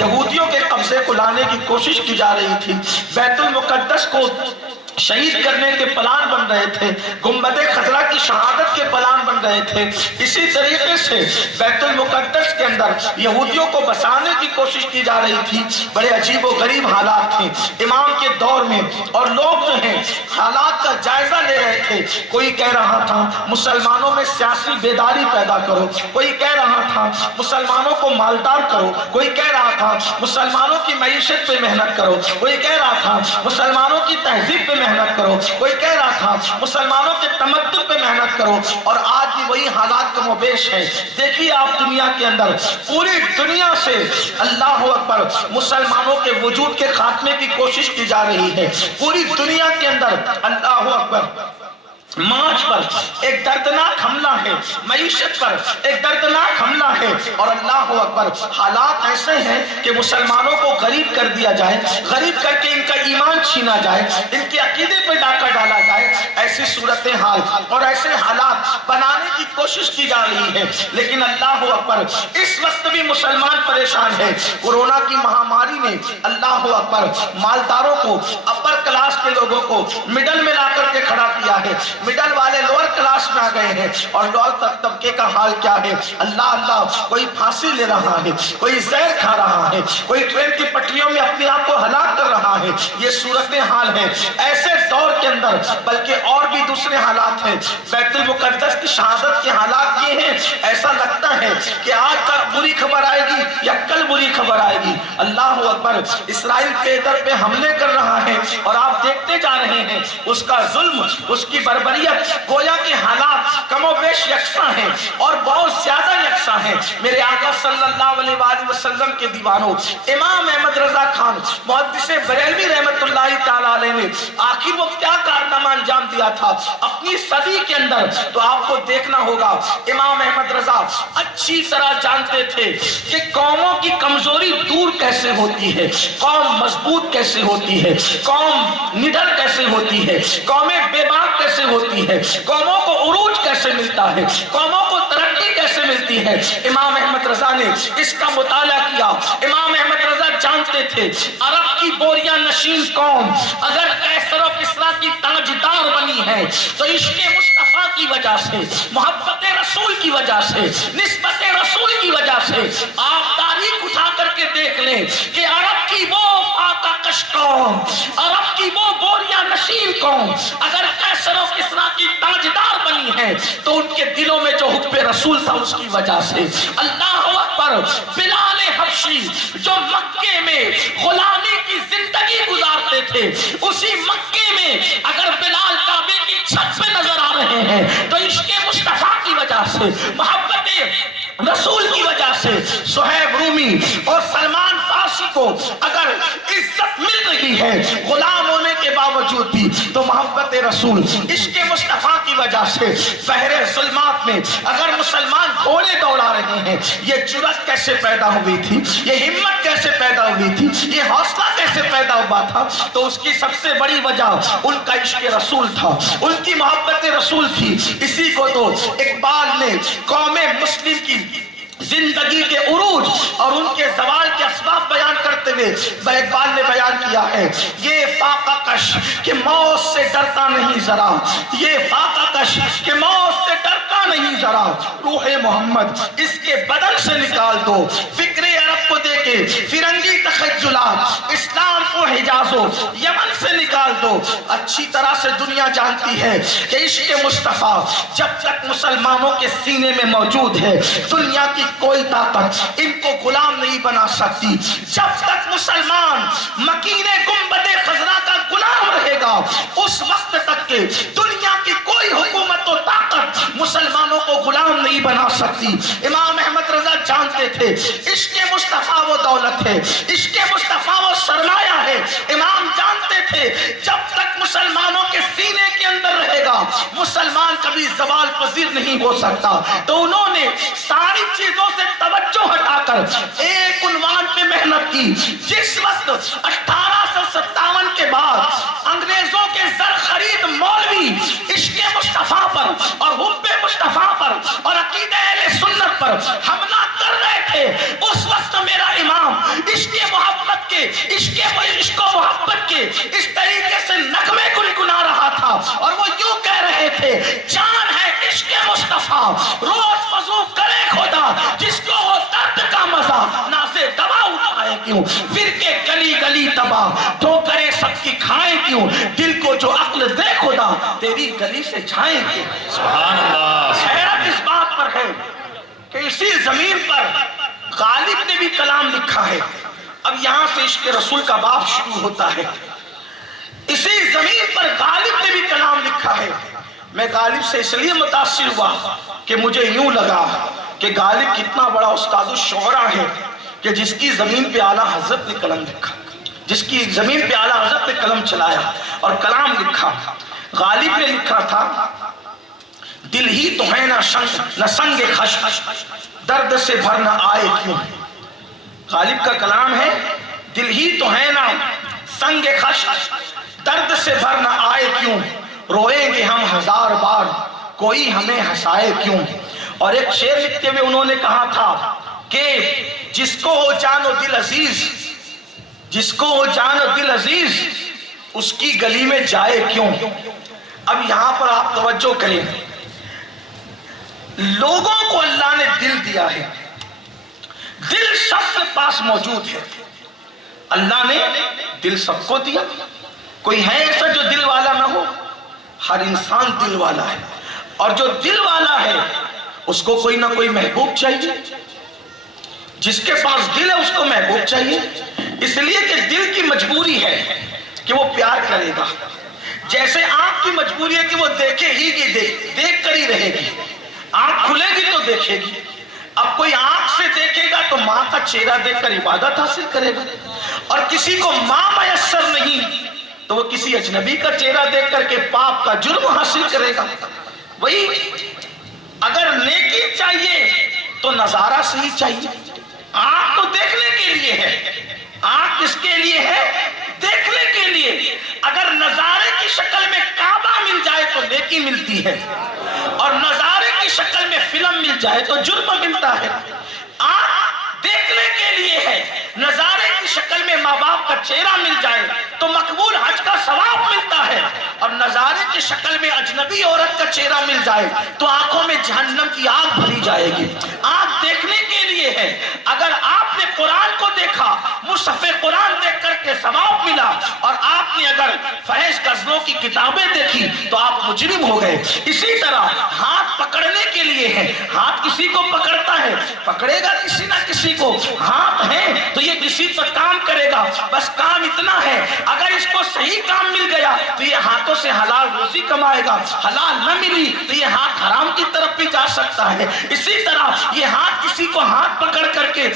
یہودیوں کے قبضے کو لانے کی کوشش کی جا رہی تھی، بیت المقدس کو شہید کرنے کے پلان بن رہے تھے، گنبد خضرا کی شہادت کے پلان بن رہے تھے، اسی طریقے سے بیت المقدس کے اندر یہودیوں کو بسانے کی کوشش کی جا رہی تھی۔ بڑے عجیب و غریب حالات تھے امام کے دور میں، اور لوگ جو ہیں حالات کا جائزہ لے رہے تھے۔ کوئی کہہ رہا تھا مسلمانوں میں سیاسی بیداری پیدا کرو، کوئی کہہ رہا تھا مسلمانوں کو مالدار کرو، کوئی کہہ رہا تھا مسلمانوں کی معیشت پہ محنت کرو، کوئی کہہ رہا تھا مسلمانوں کی تہذیب پہ محنت کرو، کوئی کہہ رہا تھا مسلمانوں کے تمدن پہ محنت کرو، اور آج بھی وہی حالات کم و بیش ہے۔ دیکھیے آپ دنیا کے اندر پوری دنیا سے اللہ اکبر مسلمانوں کے وجود کے خاتمے کی کوشش کی جا رہی ہے۔ پوری دنیا کے اندر اللہ اکبر معاش پر ایک دردناک حملہ ہے، معیشت پر ایک دردناک حملہ ہے، اور اللہ اکبر حالات ایسے ہیں کہ مسلمانوں کو غریب کر دیا جائے، غریب کر کے ان کا ایمان چھینا جائے، ان کے عقیدے پہ ڈاکہ ڈالا جائے، ایسی صورتحال اور ایسے حالات بنانے کی کوشش کی جا رہی ہے۔ لیکن اللہ اکبر اس وقت بھی مسلمان پریشان ہے۔ کورونا کی مہاماری نے اللہ اکبر مالداروں کو، اپر کلاس کے لوگوں کو مڈل میں لا کر کے کھڑا کیا ہے، مڈل والے لوور کلاس میں آ گئے ہیں، اور لوور طبقے کا حال کیا ہے؟ اللہ اللہ، کوئی پھانسی لے رہا ہے، کوئی زہر کھا رہا ہے، کوئی ٹرین کی پٹریوں میں اپنے آپ کو ہلاک کر رہا ہے۔ یہ صورتحال ہے۔ ایسے دور کے اندر بلکہ اور بھی دوسرے حالات ہیں۔ بیت المقدس کی شہادت کے حالات یہ ہیں، ایسا لگتا ہے کہ آج کا بری خبر آئے گی یا کل بری خبر آئے گی۔ اللہ اکبر، اسرائیل پیدر پہ حملے کر رہا ہے، اور آپ دیکھتے جا رہے ہیں اس کا ظلم، اس کی بربریت، گویا کے حالات کم و بیش یکساں ہیں، اور بہت زیادہ یکساں ہیں۔ میرے آقا صلی اللہ علیہ وآلہ وسلم کے دیوانوں، امام احمد رضا خان محدث بریلوی رحمت اللہ تعالیٰ علیہ نے آخر وہ کیا کارنامہ انجام دیا تھا اپنی صدی کے اندر، تو آپ کو دیکھنا ہوگا۔ امام احمد رضا اچھی طرح جانتے تھے کہ قوموں کی کمزوری دور کیسے ہوتی ہے، قوم مضبوط کیسے ہوتی ہے، قوم نڈر کیسے ہوتی ہے، قومیں بے باک کیسے ہوتی ہے، قوموں کو عروج کیسے ملتا ہے، قوموں کو ترقی کیسے ملتی ہے۔ امام احمد رضا نے اس کا مطالعہ کیا۔ امام احمد رضا جانتے تھے عرب کی بوریہ نشین قوم اگر قیصر و کسریٰ کی تاجدار بنی ہے تو عشق مصطفیٰ کی وجہ سے، محبت رسول کی وجہ سے، نسبت رسول کی وجہ سے۔ آپ تاریخ اٹھا کر کے دیکھ لیں کہ عرب کی وہ فاتح کش قوم، عرب کی وہ بوریہ نشین قوم اگر قیصر و کسریٰ کی تاجدار بنی ہے تو ان کے دلوں میں جو حب رسول تھا اس کی وجہ سے۔ اللہ اکبر، بلال حبشی جو مکے میں غلامی کی زندگی گزارتے تھے، اسی مکے میں اگر بلال کعبے کی چھت پہ نظر آ رہے ہیں تو عشق مصطفیٰ کی وجہ سے، محبت رسول کی وجہ سے۔ صہیب رومی اور سلمان فارسی کو اگر عزت مل رہی ہے غلام ہونے کے باوجود بھی تو محبت رسول، عشق مصطفیٰ کی وجہ سے۔ بحر ظلمات میں اگر مسلمان گھوڑے دوڑا رہے ہیں، یہ جرأت کیسے پیدا ہوئی تھی، یہ ہمت کیسے پیدا ہوئی تھی، یہ حوصلہ کیسے پیدا ہوا تھا؟ تو اس کی سب سے بڑی وجہ ان کا عشق رسول تھا، ان کی محبت رسول تھی۔ اسی کو تو اقبال نے قوم مسلم کی زندگی کے عروج اور ان کے زوال کے اسباب بیان کرتے ہوئے اقبال نے بیان کیا ہے، یہ فاقہ کش کہ موت سے ڈرتا نہیں ذرا، یہ فاقہ کش کہ موت سے ڈرتا نہیں ذرا، روح محمد اس کے بدن سے نکال دو، فکر عرب کو دے کے فرنگی تخیلات، اسلام کو حجاز و یمن سے نکال دو۔ اچھی طرح سے دنیا جانتی ہے کہ عشق مصطفیٰ جب تک مسلمانوں کے سینے میں موجود ہے دنیا کی کوئی طاقت ان کو غلام نہیں بنا سکتی۔ جب تک مسلمان مکین گنبد خضرا کا غلام رہے گا اس وقت تک کہ دنیا کی کوئی حکومت و طاقت مسلمانوں کو غلام نہیں بنا سکتی۔ امام احمد رضا جانتے تھے عشق مصطفیٰ وہ دولت ہے، عشق مصطفیٰ وہ سرمایہ ہے۔ امام جانتے تھے جب تک مسلمانوں کے سینے کے اندر رہے گا مسلمان کبھی زوال پذیر نہیں ہو سکتا۔ تو انہوں نے ساری چیزوں سے توجہ ہٹا کر ایک عنوان پہ محنت کی۔ جس وقت 1857 کے بعد انگریزوں کے زر خرید مولوی عشق مصطفیٰ پر اور حب مصطفیٰ پر اور عقیدہ اہل سنت پر حملہ کر رہے تھے، اس وقت میرا امام عشق کے عشق و محبت کے اس طریقے سے نغمے گنگنا رہا تھا، اور وہ یوں کہہ رہے تھے، جان ہے عشق مصطفیٰ روز وضو کرے خدا، جس کو ہو درد کا مزہ نازے دوا اٹھائے کیوں، پھر کے گلی گلی تباہ ٹھوکریں سب کی کھائیں کیوں، دل کو جو عقل دے خدا تیری گلی سے جھائیں کیوں۔ سبحان اللہ۔ حیرت اس بات پر ہے کہ اسی زمین پر غالب نے بھی کلام لکھا ہے۔ اب یہاں سے عشق رسول کا باب شروع ہوتا ہے۔ اسی زمین پر غالب نے بھی کلام لکھا ہے۔ میں غالب سے اس لیے متاثر ہوا کہ مجھے یوں لگا کہ غالب کتنا بڑا استاد الشعراء ہے کہ جس کی زمین پہ اعلیٰ حضرت نے قلم لکھا، جس کی زمین پہ اعلیٰ حضرت نے قلم چلایا اور کلام لکھا۔ غالب نے لکھا تھا، دل ہی تو ہے نہ سنگ خش، درد سے بھر نہ آئے کیوں۔ غالب کا کلام ہے، دل ہی تو ہے نہ سنگ خش، درد سے بھر نہ آئے کیوں، روئیں گے ہم ہزار بار کوئی ہمیں ہنسائے کیوں۔ اور ایک شعر لکھتے ہوئے انہوں نے کہا تھا کہ جس کو ہو جان و دل عزیز، جس کو ہو جان و دل عزیز، اس کی گلی میں جائے کیوں۔ اب یہاں پر آپ توجہ کریں، لوگوں کو اللہ نے دل دیا ہے، دل سب کے پاس موجود ہے، اللہ نے دل سب کو دیا۔ کوئی ہے ایسا جو دل والا نہ ہو؟ ہر انسان دل والا ہے، اور جو دل والا ہے اس کو کوئی نہ کوئی محبوب چاہیے۔ جس کے پاس دل ہے اس کو محبوب چاہیے، اس لیے کہ دل کی مجبوری ہے کہ وہ پیار کرے گا۔ جیسے آنکھ کی مجبوری ہے کہ وہ دیکھے ہی گی، دیکھ کر ہی رہے گی، آنکھ کھلے گی تو دیکھے گی۔ اب کوئی آنکھ سے دیکھے گا تو ماں کا چہرہ دیکھ کر عبادت حاصل کرے گا، اور کسی کو ماں میسر نہیں تو وہ کسی اجنبی کا چہرہ دیکھ کر کے پاپ کا جرم حاصل کرے گا۔ وہی اگر نیکی چاہیے تو نظارہ سے ہی چاہیے۔ آنکھ تو دیکھنے کے لیے ہے، آنکھ کس کے لیے ہے؟ دیکھنے کے لیے۔ اگر نظارے کی شکل میں کعبہ مل جائے تو نیکی ملتی ہے، اور نظارے کی شکل میں فلم مل جائے تو جرم ملتا ہے۔ آنکھ دیکھنے کے لیے ہے، نظارے کی شکل میں ماں باپ کا چہرہ مل جائے تو مقبول حج کا ثواب ملتا ہے، اور نظارے کی شکل میں اجنبی عورت کا چہرہ مل جائے تو آنکھوں میں جہنم کی آگ بھری جائے گی۔ آنکھ دیکھنے کے لیے ہے۔ اگر آپ نے قرآن کو دیکھا، مصحف قرآن دیکھ کر کے ثواب ملا، اور آپ نے اگر فحش غزلوں کی کتابیں دیکھی تو آپ مجرم ہو گئے۔ اسی طرح ہاتھ پکڑنے کے لیے ہے، ہاتھ کسی کو پکڑتا ہے، پکڑے گا کسی نہ کسی کو۔ ہاتھ ہے تو یہ کسی پر کام کرے گا، بس کام اتنا ہے، اگر اس کو صحیح کام مل گیا تو یہ ہاتھوں سے حلال روزی کمائے گا، حلال نہ ملی تو یہ ہاتھ حرام کی طرف بھی جا سکتا ہے۔ اسی طرح یہ ہاتھ کسی کو ہاتھ پکڑ کر کے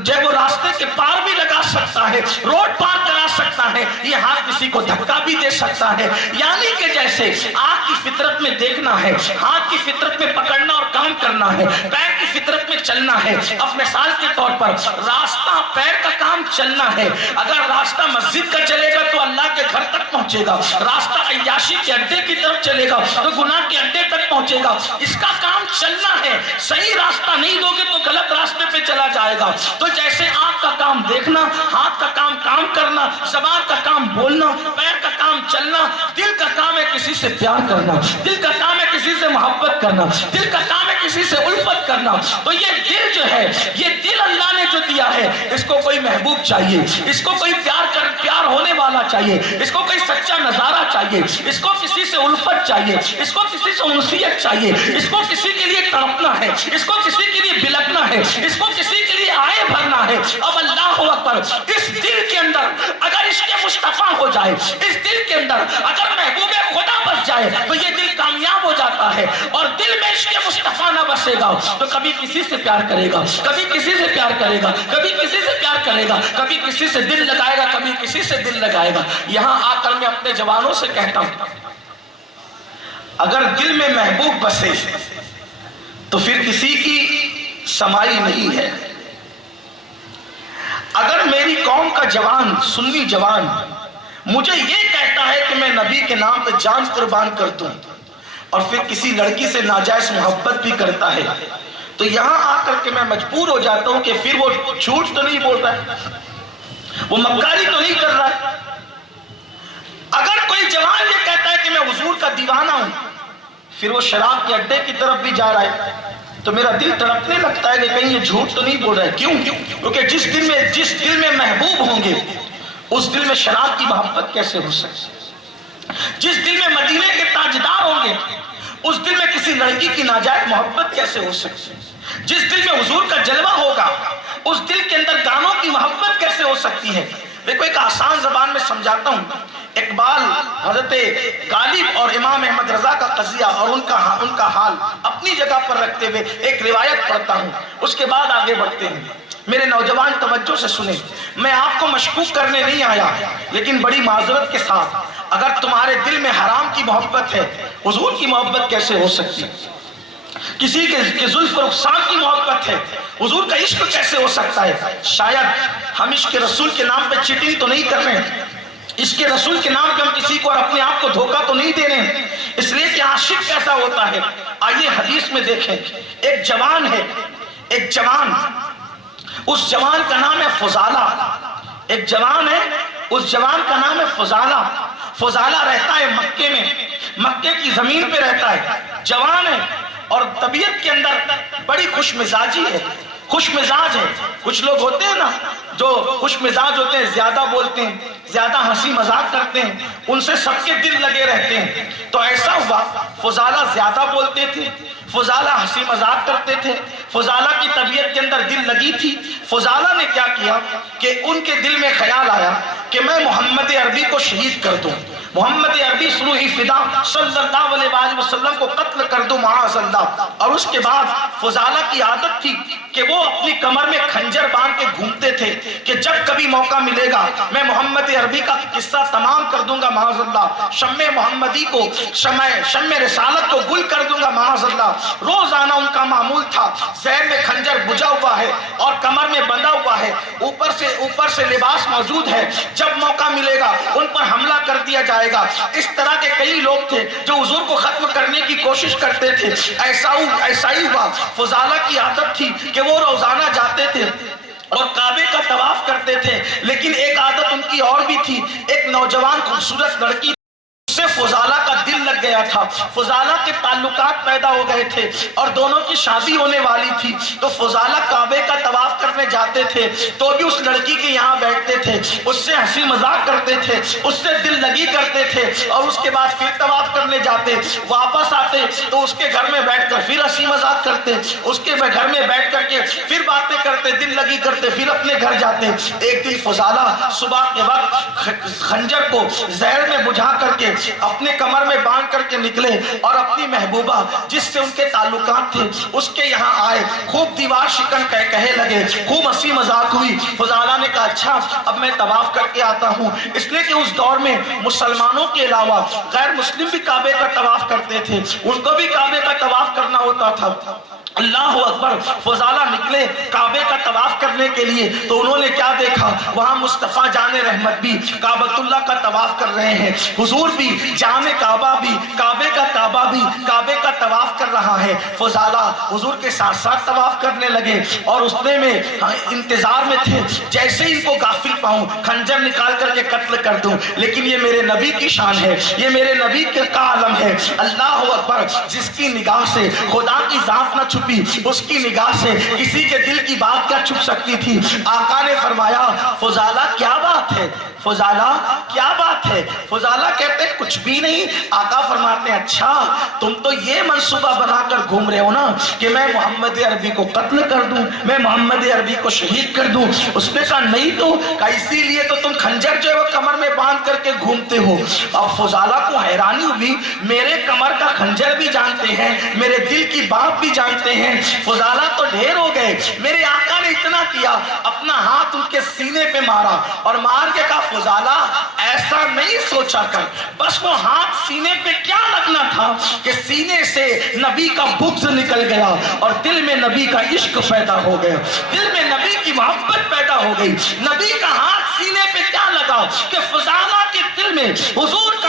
جب وہ راستے کے پار بھی لگا سکتا ہے، روڈ پار کرا سکتا ہے، یہ ہاتھ کسی کو دھکا بھی دے سکتا ہے۔ یعنی کہ جیسے آنکھ کی فطرت میں دیکھنا ہے، ہاتھ کی فطرت میں پکڑنا اور کام کرنا ہے، پیر کی فطرت میں چلنا ہے۔ اب مثال کے طور پر راستہ پیر کا کام چلنا ہے، اگر راستہ مسجد کا چلے گا تو اللہ کے گھر تک پہنچے گا، راستہ عیاشی کے اڈے کی طرف چلے گا تو گناہ کے اڈے تک پہنچے گا۔ اس کا کام چلنا ہے، صحیح راستہ نہیں دو گے تو غلط راستے پہ چلا جائے گا۔ تو جیسے آنکھ کا کام دیکھنا، ہاتھ کا کام کام کرنا، زبان کا کام بولنا، پیر کا کام چلنا، دل کا کام ہے کسی سے پیار کرنا، دل کا کام ہے کسی سے محبت کرنا، دل کا کام ہے کسی سے الفت کرنا۔ تو یہ دل جو ہے، یہ دل اللہ نے جو دیا ہے، اس کو کوئی محبوب چاہیے، اس کو کوئی پیار ہونے والا چاہیے، اس کو کوئی سچا نظارہ چاہیے، اس کو کسی سے الفت چاہیے، اس کو کسی سے انسیت چاہیے، اس کو کسی کے لیے تڑپنا ہے، اس کو کسی کے لیے بلکنا ہے، اس کو کسی کے لیے آئے بھرنا ہے۔ اب اللہ اکبر، اس دل کے اندر اگر عشق مصطفیٰ ہو جائے، اس دل کے اندر اگر محبوب خدا بس جائے تو یہ دل کامیاب ہو جاتا ہے۔ اور دل میں عشق مصطفیٰ نہ بسے گا تو کبھی کسی سے پیار کرے گا، کبھی کسی سے پیار کرے گا، کبھی کسی سے پیار کرے گا، کبھی کسی سے دل لگائے گا، کبھی کسی سے دل لگائے گا۔ یہاں آ کر میں اپنے جوانوں سے کہتا ہوں، اگر دل میں محبوب بسے تو پھر کسی کی سمائی نہیں ہے۔ اگر میری قوم کا جوان، سنی جوان مجھے یہ کہتا ہے کہ میں نبی کے نام پہ جان قربان کر دوں، اور پھر کسی لڑکی سے ناجائز محبت بھی کرتا ہے، تو یہاں آ کر کے میں مجبور ہو جاتا ہوں کہ پھر وہ جھوٹ تو نہیں بول رہا ہے، وہ مکاری تو نہیں کر رہا ہے۔ اگر کوئی جوان یہ کہتا ہے کہ میں حضور کا دیوانہ ہوں، پھر وہ شراب کے اڈے کی طرف بھی جا رہا ہے، تو میرا دل تڑپنے لگتا ہے کہ کہیں یہ جھوٹ تو نہیں بول رہا ہے۔ کیوں؟ کیونکہ جس دل میں محبوب ہوں گے اس دل میں شراب کی محبت کیسے ہو سکتی؟ جس دل میں مدینے کے تاجدار ہوں گے اس دل میں کسی لڑکی کی ناجائز محبت کیسے ہو سکتی؟ جس دل میں حضور کا جلوہ ہوگا اس دل کے اندر گانوں کی محبت کیسے ہو سکتی ہے؟ دیکھو ایک آسان زبان میں سمجھاتا ہوں۔ اقبال، حضرت غالب اور امام احمد رضا کا قضیہ اور ان کا حال اپنی جگہ پر رکھتے ہوئے ایک روایت پڑھتا ہوں، اس کے بعد آگے بڑھتے ہیں۔ میرے نوجوان توجہ سے سنیں، میں آپ کو مشکوک کرنے نہیں آیا، لیکن بڑی معذرت کے ساتھ، اگر تمہارے دل میں حرام کی محبت ہے، حضور کی محبت کیسے ہو سکتی؟ کسی کے زلف و رخسار کی محبت ہے، حضور کا عشق کیسے ہو سکتا ہے؟ شاید ہم عشق رسول کے نام پہ چیٹنگ تو نہیں کر رہے ہیں، عشق رسول کے نام پہ ہم کسی کو اور اپنے آپ کو دھوکہ تو نہیں دے رہے ہیں، اس لیے کہ عاشق کیسا ہوتا ہے؟ آئیے حدیث میں دیکھیں، ایک جوان ہے، ایک جوان، اس جوان کا نام ہے فضالہ، ایک جوان ہے، اس جوان کا نام ہے فضالہ۔ فضالہ رہتا ہے مکے میں، مکے کی زمین پہ رہتا ہے، جوان ہے اور طبیعت کے اندر بڑی خوش مزاجی ہے، خوش مزاج ہے۔ کچھ لوگ ہوتے ہیں نا جو خوش مزاج ہوتے ہیں، زیادہ بولتے ہیں، زیادہ ہنسی مذاق کرتے ہیں، ان سے سب کے دل لگے رہتے ہیں۔ تو ایسا ہوا، فضالہ زیادہ بولتے تھے، فضالہ ہنسی مذاق کرتے تھے، فضالہ کی طبیعت کے اندر دل لگی تھی۔ فضالہ نے کیا کیا کہ ان کے دل میں خیال آیا کہ میں محمد عربی کو شہید کر دوں، محمد عربی سروح فدا صلی اللہ علیہ وآلہ وسلم کو قتل کر دوں معاذ اللہ۔ اور اس کے بعد فضالہ کی عادت تھی کہ وہ اپنی کمر میں خنجر باندھ کے گھومتے تھے کہ جب کبھی موقع ملے گا میں محمد عربی کا قصہ تمام کر دوں گا معاذ اللہ، شمع محمدی کو، شمع رسالت کو گل کر دوں گا معاذ اللہ۔ روزانہ ان کا معمول تھا، زہر میں خنجر بجھا ہوا ہے اور کمر میں بندھا ہوا ہے، اوپر سے لباس موجود ہے، جب موقع ملے گا ان پر حملہ کر دیا جائے گا۔ اس طرح کے کئی لوگ تھے جو حضور کو ختم کرنے کی کوشش کرتے تھے۔ ایسا ہی ہوا، فضالہ کی عادت تھی کہ وہ روزانہ جاتے تھے اور کعبے کا طواف کرتے تھے، لیکن ایک عادت ان کی اور بھی تھی، ایک نوجوان خوبصورت لڑکی سے فضالہ کا دل لگ گیا تھا، فضالہ کے تعلقات پیدا ہو گئے تھے اور دونوں کی شادی ہونے والی تھی۔ تو فضالہ کعبے کا طواف کرنے جاتے تھے تو بھی اس لڑکی کے یہاں بیٹھتے تھے، اس سے ہنسی مذاق کرتے تھے، اس سے دل لگی کرتے تھے، اور اس کے بعد پھر طواف کرنے جاتے، واپس آتے تو اس کے گھر میں بیٹھ کر پھر ہنسی مذاق کرتے، اس کے گھر میں بیٹھ کر کے پھر باتیں کرتے، دل لگی کرتے، پھر اپنے گھر جاتے۔ ایک دن فضالہ صبح کے وقت خنجر کو زہر میں بجھا کر کے اپنے کمر میں باندھ کر کے نکلے اور اپنی محبوبہ جس سے ان کے تعلقات تھے اس کے یہاں آئے، خوب دیوار شکن کہے لگے، خوب ہنسی مذاق ہوئی۔ فضالہ نے کہا اچھا اب میں طواف کر کے آتا ہوں، اس لیے کہ اس دور میں مسلمانوں کے علاوہ غیر مسلم بھی کعبے کا طواف کرتے تھے، ان کو بھی کعبے کا طواف کرنا ہوتا تھا۔ اللہ اکبر، فضالہ نکلے کعبے کا طواف کرنے کے لیے تو انہوں نے کیا دیکھا، وہاں مصطفیٰ جان رحمت بھی کعبۃ اللہ کا طواف کر رہے ہیں، حضور بھی جان کعبہ بھی کعبے کا کعبہ بھی کعبے کا طواف کر رہا ہے۔ فضالہ حضور کے ساتھ ساتھ طواف کرنے لگے اور اس میں انتظار میں تھے جیسے ان کو غافل پاؤں خنجر نکال کر کے قتل کر دوں، لیکن یہ میرے نبی کی شان ہے، یہ میرے نبی کا عالم ہے۔ اللہ اکبر، جس کی نگاہ سے خدا کی ذات نہ چھپی، اس کی نگاہ سے کسی کے دل کی بات کیا چھپ سکتی تھی؟ آقا نے فرمایا فضالہ کیا بات ہے، فضالہ کیا بات ہے؟ فضالہ کہتے کچھ بھی نہیں۔ آقا فرماتے ہیں اچھا تم تو یہ منصوبہ بنا کر گھوم رہے ہو نا کہ میں محمد عربی کو قتل کر دوں، میں محمد عربی کو شہید کر دوں۔ اس نے کہا نہیں تو، کہ اسی لیے تو تم خنجر جو ہے وہ کمر میں باندھ کر کے گھومتے ہو۔ اب فضالہ کو حیرانی ہوئی، میرے کمر کا خنجر بھی جانتے ہیں، میرے دل کی بات بھی جانتے ہیں۔ فضالہ تو ڈھیر ہو گئے، میرے آقا نے اتنا کیا، اپنا ہاتھ ان کے سینے پہ مارا اور مار کے کہا فضالہ ایسا نہیں سوچا کر، بس وہ ہاتھ سینے پہ کیا لگنا تھا کہ سینے سے نبی کا بغض نکل گیا اور دل میں نبی کا عشق پیدا ہو گیا، دل میں نبی کی محبت پیدا ہو گئی۔ نبی کا ہاتھ سینے پہ کیا لگا کہ فضالہ کے دل میں حضور کا